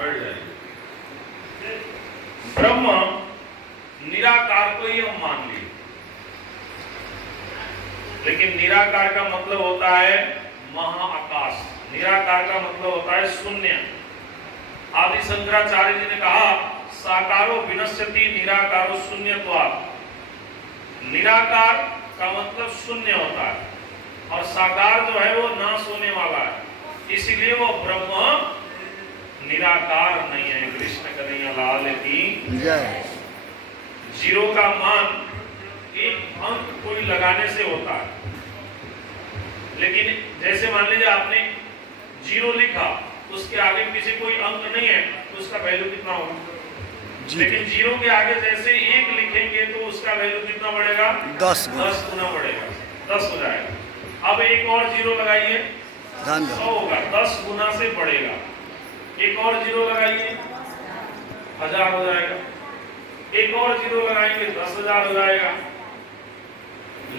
बढ़ जाएगी। ब्रह्म निराकार को ही हम मान लिए, लेकिन निराकार का मतलब होता है महाआकाश, निराकार का मतलब होता है शून्य। आदि शंकराचार्य जी ने कहा साकारो विनश्यति निराकारो शून्यत्वात्। निराकार का मतलब शून्य होता है और साकार जो है वो नाश होने वाला है, इसीलिए वो ब्रह्म निराकार नहीं है। कृष्ण कन्हैया लाल की जय। जीरो का मान एक अंक कोई लगाने से होता है, लेकिन जैसे मान लीजिए आपने जीरो लिखा, उसके आगे पीछे कोई अंक नहीं है तो उसका वैल्यू कितना होगा? लेकिन जीरो के आगे जैसे एक लिखेंगे तो उसका वैल्यू कितना बढ़ेगा? 10 गुना बढ़ेगा, 10 हो जाएगा। अब एक और जीरो लगाइए, 100 होगा, 10 गुना से बढ़ेगा। एक और जीरो लगाइए, 1000 हो जाएगा। एक और जीरो लगाएंगे 10,000 हो जाएगा।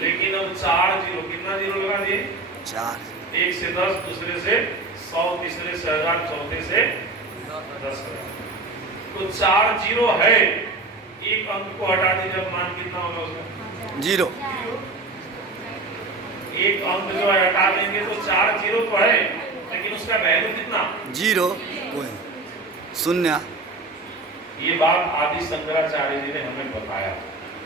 लेकिन अब 4 जीरो, कितना जीरो लगा दिए? 4। एक से 10, दूसरे से 100, तीसरे से 1000, चौथे से 10,000। तो 4 जीरो है, एक अंक को हटा दीजिए, मान कितना होगा उसका? जीरो। एक अंक जो है हटा देंगे तो 4 जीरो तो है, लेकिन उसका वैल्यू कितना? जीरो, कोई शून्य। ये बात आदि शंकराचार्य जी ने हमें बताया।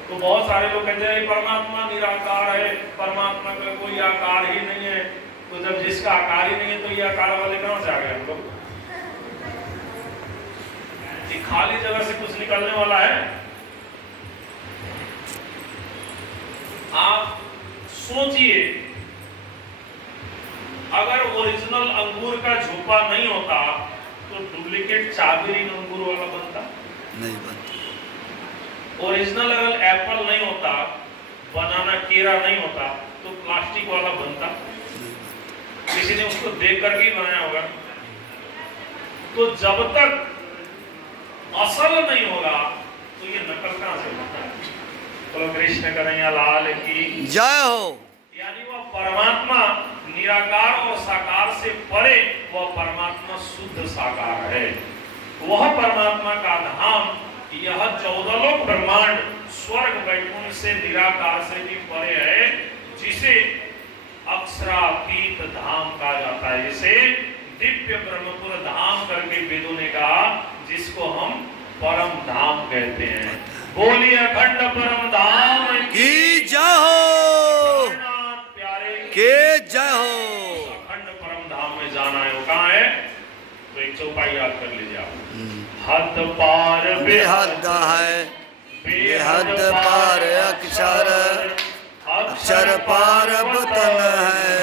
तो बहुत सारे लोग कहते हैं परमात्मा निराकार है, परमात्मा का कोई आकार ही नहीं है। तो जब जिसका आकार ही नहीं है तो ये आकार वाले कहां से आ गए हम लोग? ये खाली जगह से कुछ निकलने वाला है? आप सोचिए, अगर ओरिजिनल अंगूर का झोपा नहीं होता तो डुप्लीकेट चाबेरिन अंगूर वाला बनता? नहीं बनता। ओरिजिनल अगर एप्पल नहीं होता, बनाना केरा नहीं होता, तो प्लास्टिक वाला बनता? किसी ने उसको देख करके ही बनाया होगा। तो जब तक असल नहीं होगा तो ये नकल कहां से बनता है? तो कृष्ण कन्हैया लाल की जय हो। यानी वह परमात्मा निराकार और साकार से परे, वह परमात्मा शुद्ध साकार है। वह परमात्मा का धाम यह 14 लोक ब्रह्मांड स्वर्ग वैकुंठ से निराकार से भी परे है, जिसे अक्षरातीत धाम कहा जाता है। इसे दिव्य ब्रह्मपुर धाम करके वेदों ने कहा, जिसको हम परम धाम कहते हैं। बोलिए अखंड परम धाम की जय हो, प्यारे के जय हो। अखंड परम धाम में जाना है, वो कहाँ है? तो एक चौपाई याद कर लीजिए आप। हद पार बेहद है, बेहद पार अक्षर, अक्षर पार वतन है,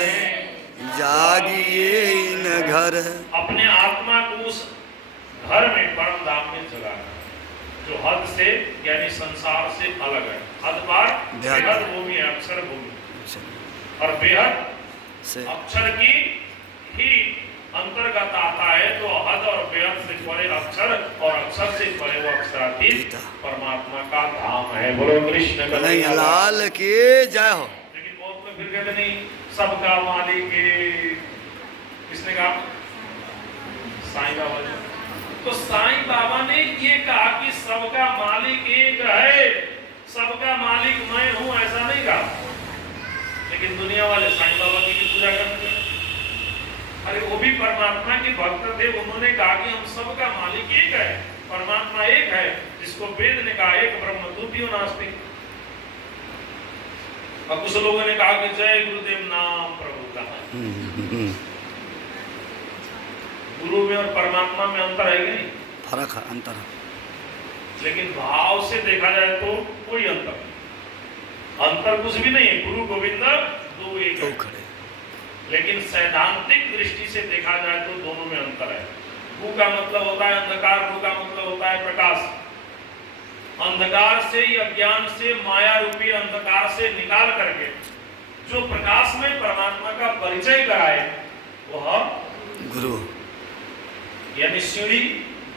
जागिए इन घर। अपने आत्मा को उस घर में, परम धाम में जगाना, जो हद से यानी संसार से अलग है। हद पार बेहद भूमि है, अक्षर भूमि, और बेहद से अक्षर की ही अंतर्गत आता है। तो हद और बेहद से परे अक्षर, और अक्षर से परे वो अक्षरातीत परमात्मा का धाम है। बोलो कृष्ण कन्हैया लाल की जय हो। लेकिन बहुत लोग फिर कहते नहीं, सबका मालिक किसने कहा? साईं बाबा ने। तो साईं बाबा ने ये कहा कि सबका मालिक एक है, सबका मालिक मैं हूं, ऐसा नहीं कहा। लेकिन दुनिया वाले साईं बाबा की भी पूजा करते हैं। अरे वो भी परमात्मा के भक्त थे, उन्होंने कहा कि हम सबका मालिक एक है, परमात्मा एक है, जिसको वेद ने कहा एक ब्रह्म द्वितीयो नास्ति। अब कुछ लोगों ने कहा कि जय गुरुदेव नाम प्रभु का। गुरु में और परमात्मा में अंतर है कि नहीं? फर्क है, अंतर है। लेकिन भाव से देखा जाए तो कोई अंतर कुछ भी नहीं है। गुरु गोविंद दो एक है। लेकिन सैद्धांतिक दृष्टि से देखा जाए तो दोनों में अंतर है। गु का मतलब होता है अंधकार, गु का मतलब होता है प्रकाश। अंधकार से, अज्ञान से, माया रूपी अंधकार से निकाल करके जो प्रकाश में परमात्मा का परिचय कराए वह गुरु, यानी सीढ़ी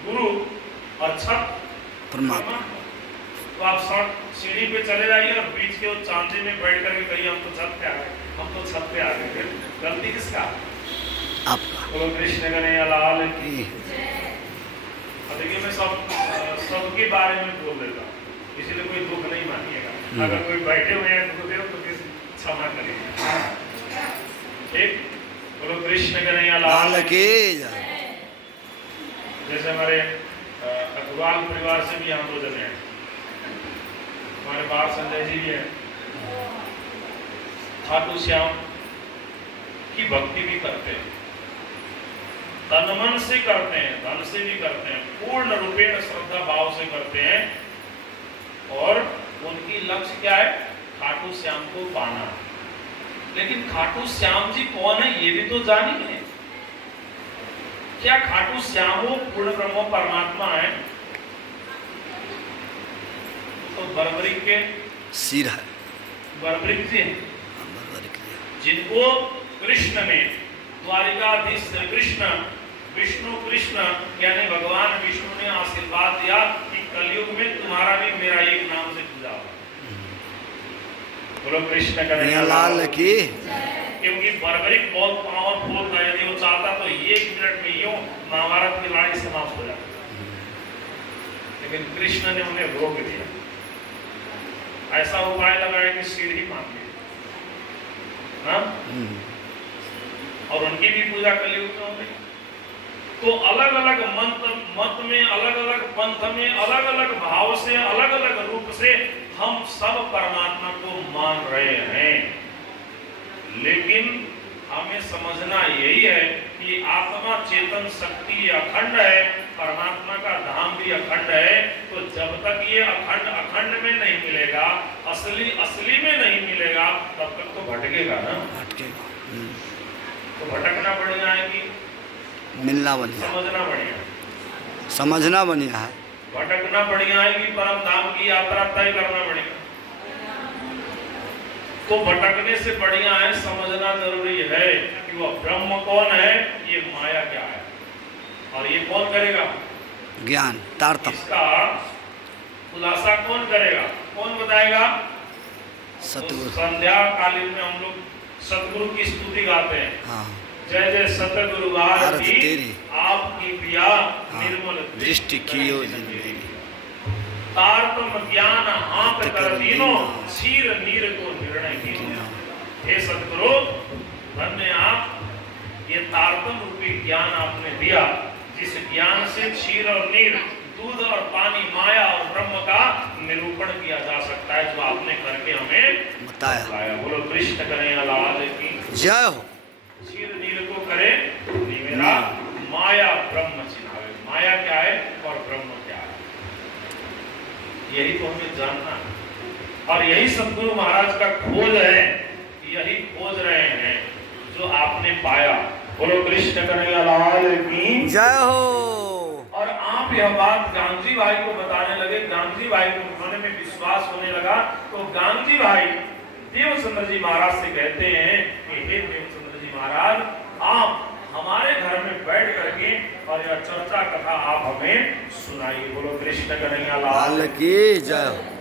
गुरु और छत परमात्मा। तो आप सीढ़ी पे चले जाइए और बीच के उस चांदी में बैठ करके कहिए हम तो छत पे आ गए, हम तो छत पे आ गए। गलती किसका? आपका। बोलो कृष्ण कन्हैया लाल की। अब देखिए मैं सबके बारे में बोल देता हूँ, इसलिए कोई दुख नहीं मानिएगा। अगर कोई बैठे हुए हैं दुख दे तो फिर क्षमा करिएगा। ठीक, बोलो कृष्ण कन्हैया लाल की जय। जैसे हमारे अग्रवाल परिवार से भी हम 2 जने हैं, हमारे बाल संजय जी भी हैं, खाटू श्याम की भक्ति भी करते हैं, तन मन से करते हैं, धन से भी करते हैं, पूर्ण रूपेण श्रद्धा भाव से करते हैं। और उनकी लक्ष्य क्या है? खाटू श्याम को पाना। लेकिन खाटू श्याम जी कौन है ये भी तो जानिए। क्या खाटू श्याम वो पूर्ण ब्रह्म परमात्मा है? तो बर्बरिक के सिर है, बर्बरिक जी जिनको कृष्ण ने, द्वारिकाधीश श्री कृष्ण, विष्णु कृष्ण यानी भगवान विष्णु ने आशीर्वाद दिया कि कलयुग में तुम्हारा भी मेरा एक नाम से पूजा होगा। बोलो कृष्ण कन्हैया लाल की। क्योंकि बर्बरिक बहुत पावरफुल था, यदि वो चाहता तो 1 मिनट में यूं महाभारत की लड़ाई समाप्त हो जाती, लेकिन कृष्ण ने उन्हें रोक दिया। ऐसा उपाय लगाया कि सिर ही मांग लिया, और उनकी भी पूजा कलयुग में होगी। तो अलग अलग मत में, अलग अलग पंथ में, अलग अलग भाव से, अलग अलग रूप से हम सब परमात्मा को मान रहे हैं। लेकिन हमें समझना यही है कि आत्मा चेतन शक्ति अखंड है, परमात्मा का धाम भी अखंड है। तो जब तक ये अखंड अखंड में नहीं मिलेगा, असली असली में नहीं मिलेगा, तब तक तो भटकेगा ना, भटकेगा। तो भटकना बढ़िया है कि मिलना बढ़िया, समझना बढ़िया, समझना बढ़िया है। भटकना बढ़िया है कि परम धाम की यात्रा तय करना बढ़िया? तो भटकने से बढ़िया है समझना जरूरी है कि वह ब्रह्म कौन है, ये माया क्या है, और ये कौन करेगा? ज्ञान तारतम। इसका खुलासा कौन करेगा, कौन बताएगा? सतगुरु। तो संध्या कालीन में हम लोग सतगुरु की स्तुति गाते हैं। हाँ। जय जय सतगुरु भारती, आपकी प्रिया निर्मल दृष्टि कियो जिंदगी, तारतम ज्ञान हाथ कर दीनो, क्षीर नीर को निर्णय कीनो। हे सतगुरु, धन्य आप, ये तारतम रूपी ज्ञान आपने दिया, जिस ज्ञान से क्षीर और नीर, दूध और पानी, माया और ब्रह्म का निरूपण किया जा सकता है, जो आपने करके हमें बताया। बोलो कृष्ण कन्हैया लाल की जय हो। क्षीर नीर को करे मेरा, माया ब्रह्म चिन्हावे। माया क्या है और ब्रह्म क्या है, यही तो हमें जानना है। और यही सतगुरु महाराज का खोज है, यही खोज रहे हैं जो आपने पाया। बोलो कृष्ण कन्हैया लाल की जय हो। और आप यह बात गांधी भाई को बताने लगे, गांधी भाई को उन्होंने में विश्वास होने लगा। तो गांधी भाई देवचंद्र जी महाराज से कहते हैं कि हे देवचंद्र जी महाराज, आप हमारे घर में बैठ करके और यह चर्चा कथा आप हमें सुनाइए। बोलो कृष्ण कन्हैया लाल की जय हो।